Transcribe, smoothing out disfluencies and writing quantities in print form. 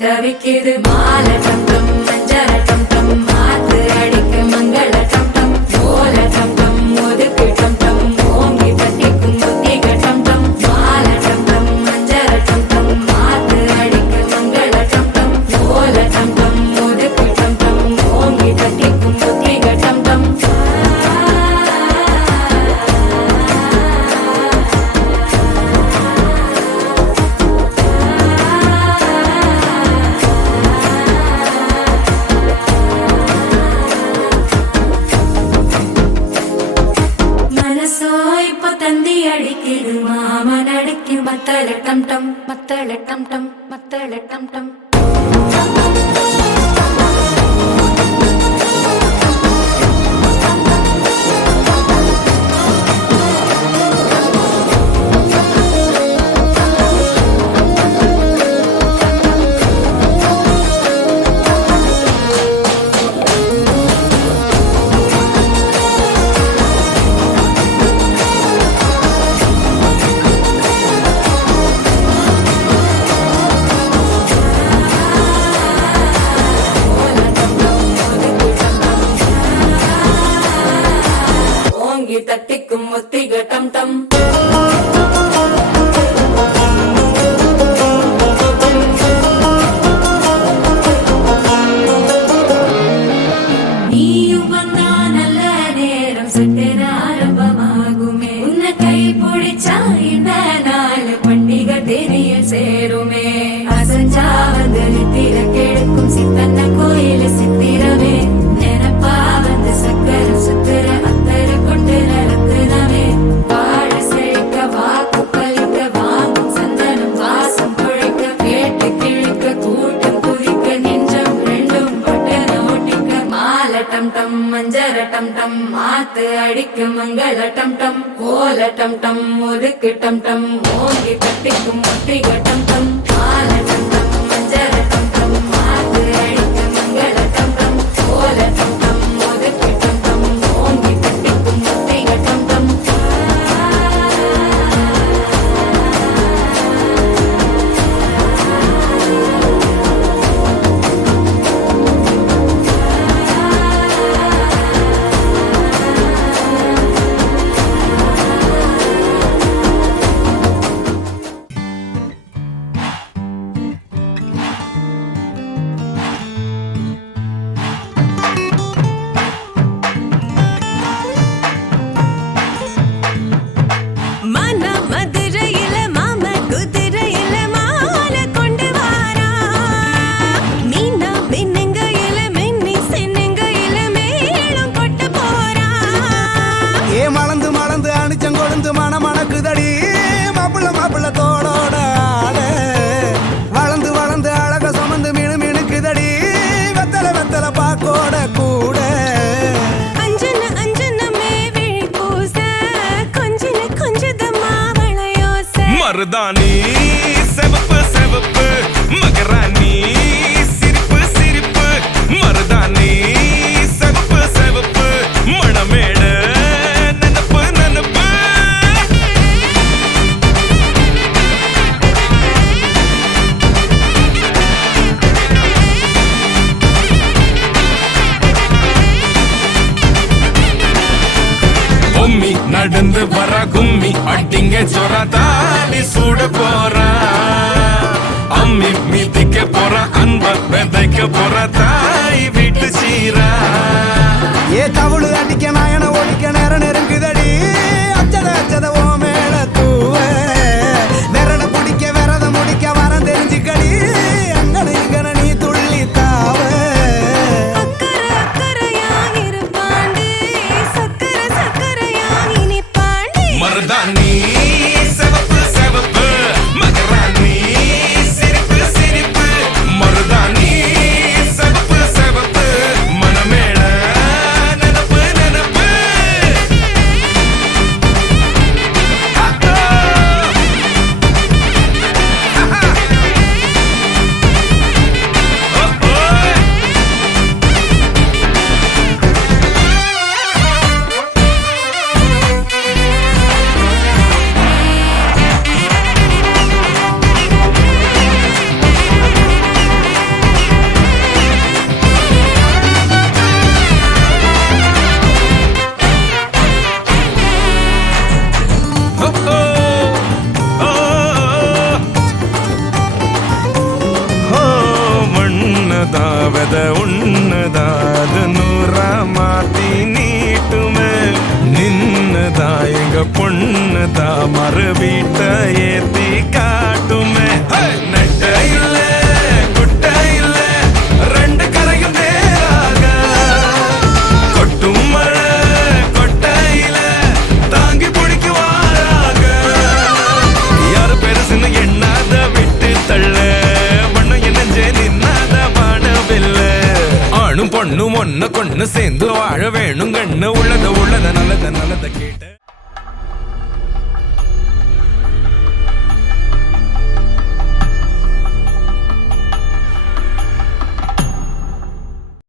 தவிக்குது மால டம் டம் மஞ்சள டம் டம் மாத்து அடிக்க மங்கள டம் டம் ஓல டம் டம் ஒதுக்கு டம் டம் ஓங்கி தட்டிக்கும் புத்திக டம் டம் மால டம் டம் மஞ்சள டம் டம் மாத்து அடிக்க மங்கள டம் டம் ஓல டம் டம் ஒதுக்கு டம் டம் ஓங்கி தட்டிக்கும் புத்திக டம் டம் தந்தி அடிக்குது மாமன் அடிக்கு மத்தள டம் டம் மத்தள டம் டம் மத்தள டம் டம் தட்டிக்கும் முத்திக டம் டம் நீயும் வந்தா நல்ல நேரம் சட்டென ஆரம்பமாகுமே உன்னை கை பிடிச்சா இந்த நாள் பண்டிகை தெரிய சேருமே அசஞ்சா வந்து நித்திர கெடுக்கும் சித்தன்ன கோயில் சித்திரமே நினைப்பா வந்து சக்கர சுத்திர அத்தர கொண்டு நடத்துனவே வாழ செழிக்க வாக்கு பலிக்க வாங்கும் சந்தனம் வாசம் குழைக்க கேட்டு கிழிக்க கூட்டம் குதிக்க நெஞ்சம் ரெண்டும் பட்டன ஒட்டிக்க மால டம் டம் மஞ்சர டம் டம் மாத்து அடிக்க மங்கள டம் டம் ஓல டம் டம் ஒதுக்கு டம் டம் ஓங்கி கட்டிக்கும் முத்திக டம் டம் மால டம் டம் மஞ்சர டம் டம் மாத்து அடிக்க மங்கள டம் டம் ஓல டம் டம் ஒதுக்கு டம் டம் ஓங்கி கட்டிக்கும் முத்திக டம் டம் மருதாணி செவப்பு செவப்பு மகராணி சிரிப்பு சிரிப்பு மருதாணி செவப்பு செவப்பு மணமேட நனப்பு நனப்பு பொம்மி நடந்து வர கும்மி அட்டிங்க ஜொரதானி சூட போறா அம்மி மீதிக்க போற அன்ப விதைக்க போற தாய் வீட்டு சீரா ஏ தவுளு அடிக்க நாயன ஓடிக்க நேரம் நெருங்குதடி அச்சத அச்சத ஓ மேல தூவ விரட பிடிக்க விரத முடிக்க வரம் தெரிஞ்சுக்கடி அங்கன இங்கன நீ துள்ளி தாவ மருதாணி செவப்பு செவப்பு மகராணி சிரிப்பு சிரிப்பு மருதாணி செவப்பு செவப்பு மணமேள நனப்பு தான் எங்க பொண்ணு தான் மறு வீட்டை ஏத்தி காட்டுமே நெட்ட இல்ல குட்ட இல்ல ரெண்டு கரையும் நேராக கொட்டும் மழை கொட்டையில தாங்கி பிடிக்குவாராக யாரு பெருசுன்னு எண்ணாத விட்டு தள்ள மண்ணு என்னஞ்சே நின்னாத பாடவில்லை ஆணும் பொண்ணும் ஒன்ன கொண்டு சேர்ந்து வாழ வேணும் கண்ணு உள்ளத